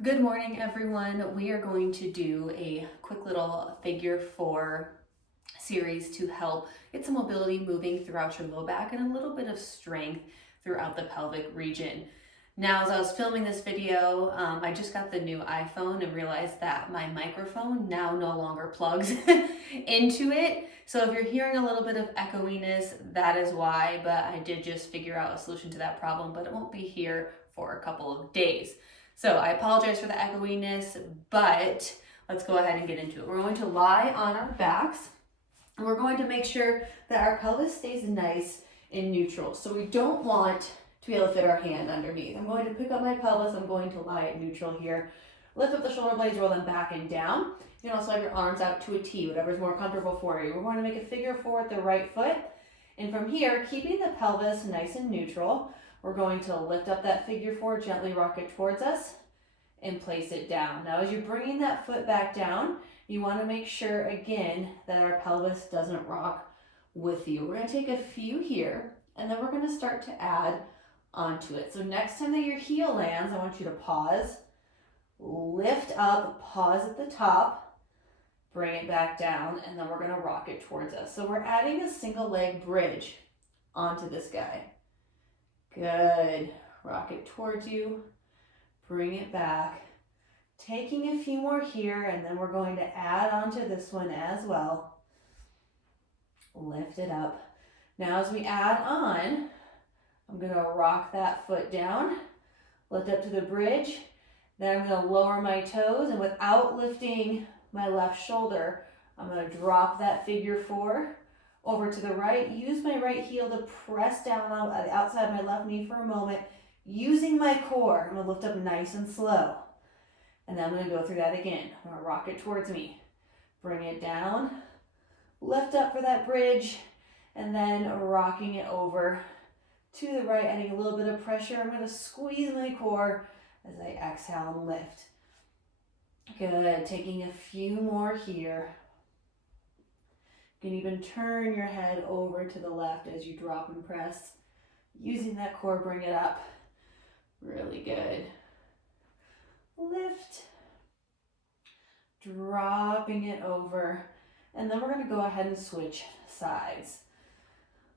Good morning, everyone. We are going to do a quick little figure four series to help get some mobility moving throughout your low back and a little bit of strength throughout the pelvic region. Now, as I was filming this video, I just got the new iPhone and realized that my microphone now no longer plugs into it. So if you're hearing a little bit of echoiness, that is why, but I did just figure out a solution to that problem, but it won't be here for a couple of days. So I apologize for the echoiness, but let's go ahead and get into it. We're going to lie on our backs and we're going to make sure that our pelvis stays nice and neutral. So we don't want to be able to fit our hand underneath. I'm going to pick up my pelvis. I'm going to lie at neutral here. Lift up the shoulder blades, roll them back and down. You can also have your arms out to a T, whatever's more comfortable for you. We're going to make a figure four with the right foot. And from here, keeping the pelvis nice and neutral, we're going to lift up that figure four, gently rock it towards us, and place it down. Now, as you're bringing that foot back down, you want to make sure, again, that our pelvis doesn't rock with you. We're going to take a few here, and then we're going to start to add onto it. So next time that your heel lands, I want you to pause, lift up, pause at the top, bring it back down, and then we're going to rock it towards us. So we're adding a single leg bridge onto this guy. Good. Rock it towards you. Bring it back. Taking a few more here, and then we're going to add onto this one as well. Lift it up. Now as we add on, I'm going to rock that foot down, lift up to the bridge. Then I'm going to lower my toes, and without lifting my left shoulder, I'm going to drop that figure four over to the right. Use my right heel to press down on the outside of my left knee for a moment, using my core. I'm going to lift up nice and slow. And then I'm going to go through that again. I'm going to rock it towards me. Bring it down. Lift up for that bridge. And then rocking it over to the right, adding a little bit of pressure. I'm going to squeeze my core as I exhale and lift. Good. Taking a few more here. You can even turn your head over to the left as you drop and press. Using that core, bring it up. Really good. Lift. Dropping it over. And then we're going to go ahead and switch sides.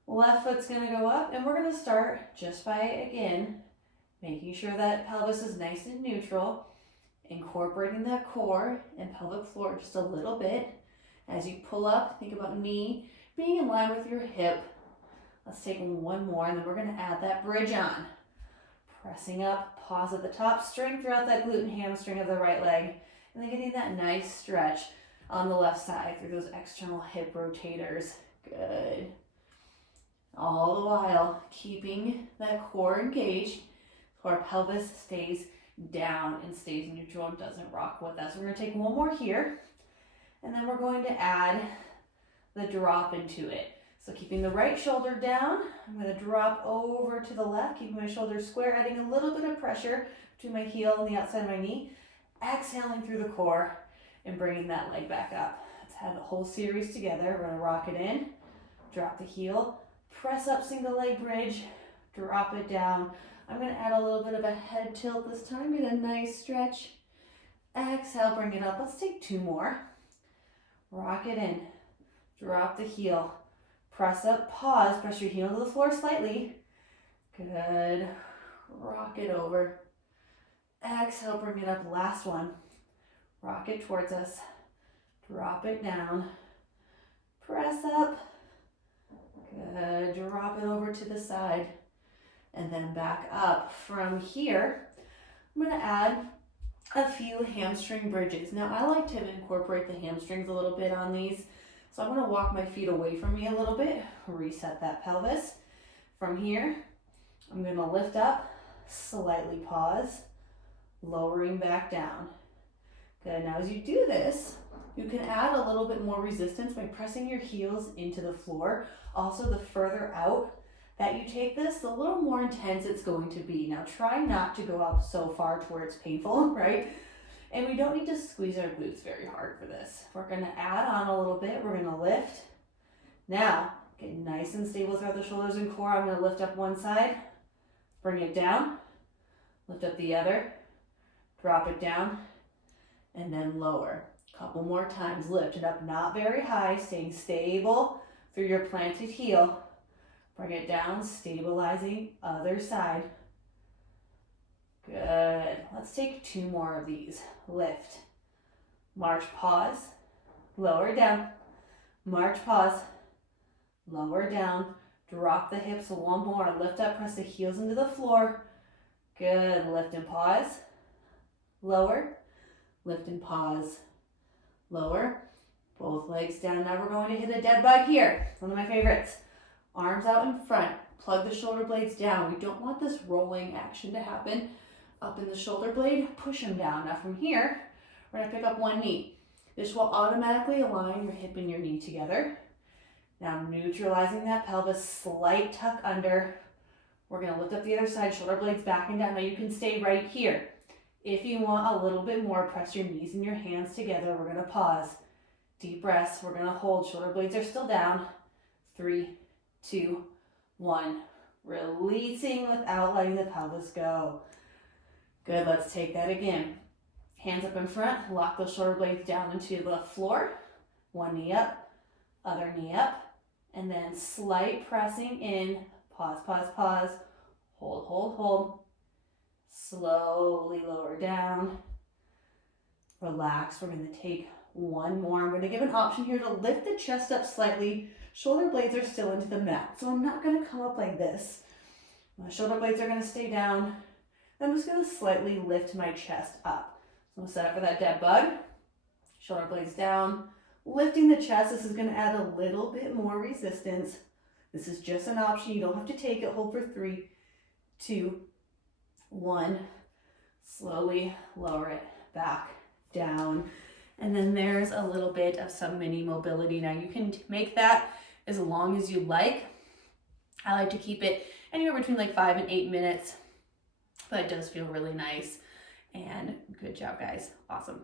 Left foot's going to go up, and we're going to start just by, again, making sure that pelvis is nice and neutral, incorporating that core and pelvic floor just a little bit. As you pull up, think about knee being in line with your hip. Let's take one more, and then we're going to add that bridge on. Pressing up, pause at the top, strength throughout that glute and hamstring of the right leg, and then getting that nice stretch on the left side through those external hip rotators. Good. All the while, keeping that core engaged so our pelvis stays down and stays neutral and doesn't rock with us. We're going to take one more here. And then we're going to add the drop into it. So keeping the right shoulder down, I'm going to drop over to the left, keeping my shoulders square, adding a little bit of pressure to my heel and the outside of my knee. Exhaling through the core and bringing that leg back up. Let's have the whole series together. We're going to rock it in, drop the heel, press up single leg bridge, drop it down. I'm going to add a little bit of a head tilt this time, get a nice stretch. Exhale, bring it up. Let's take two more. Rock it in, drop the heel, press up, pause, press your heel to the floor slightly. Good. Rock it over. Exhale, bring it up. Last one. Rock it towards us. Drop it down. Press up. Good. Drop it over to the side. And then back up. From here, I'm going to add a few hamstring bridges. Now, I like to incorporate the hamstrings a little bit on these. So I'm going to walk my feet away from me a little bit. Reset that pelvis. From here, I'm going to lift up, slightly pause, lowering back down. Good. Now as you do this, you can add a little bit more resistance by pressing your heels into the floor. Also, the further out that you take this, the little more intense it's going to be. Now try not to go up so far to where it's painful, right? And we don't need to squeeze our glutes very hard for this. We're going to add on a little bit. We're going to lift. Now, get nice and stable throughout the shoulders and core. I'm going to lift up one side, bring it down, lift up the other, drop it down, and then lower. Couple more times, lift it up, not very high, staying stable through your planted heel. Bring it down, stabilizing, other side. Good. Let's take 2 more of these. Lift, march, pause, lower down, march, pause, lower down, drop the hips 1 more, lift up, press the heels into the floor. Good, lift and pause, lower, lift and pause, lower, both legs down. Now we're going to hit a dead bug here, one of my favorites. Arms out in front, plug the shoulder blades down. We don't want this rolling action to happen. Up in the shoulder blade, push them down. Now from here, we're gonna pick up 1 knee. This will automatically align your hip and your knee together. Now neutralizing that pelvis, slight tuck under. We're gonna lift up the other side, shoulder blades back and down. Now you can stay right here. If you want a little bit more, press your knees and your hands together. We're gonna pause. Deep breaths, we're gonna hold. Shoulder blades are still down. 3, 2, 1. Releasing without letting the pelvis go. Good, let's take that again. Hands up in front, lock those shoulder blades down into the floor. 1 knee up, other knee up, and then slight pressing in. Pause, pause, pause. Hold, hold, hold. Slowly lower down. Relax. We're going to take 1 more. I'm going to give an option here to lift the chest up slightly. Shoulder blades are still into the mat, so I'm not going to come up like this. My shoulder blades are going to stay down. I'm just going to slightly lift my chest up. So I'm set up for that dead bug. Shoulder blades down. Lifting the chest. This is going to add a little bit more resistance. This is just an option. You don't have to take it. Hold for 3, 2, 1. Slowly lower it back down. And then there's a little bit of some mini mobility. Now you can make that as long as you like. I like to keep it anywhere between like 5 and 8 minutes, but it does feel really nice. And good job, guys. Awesome.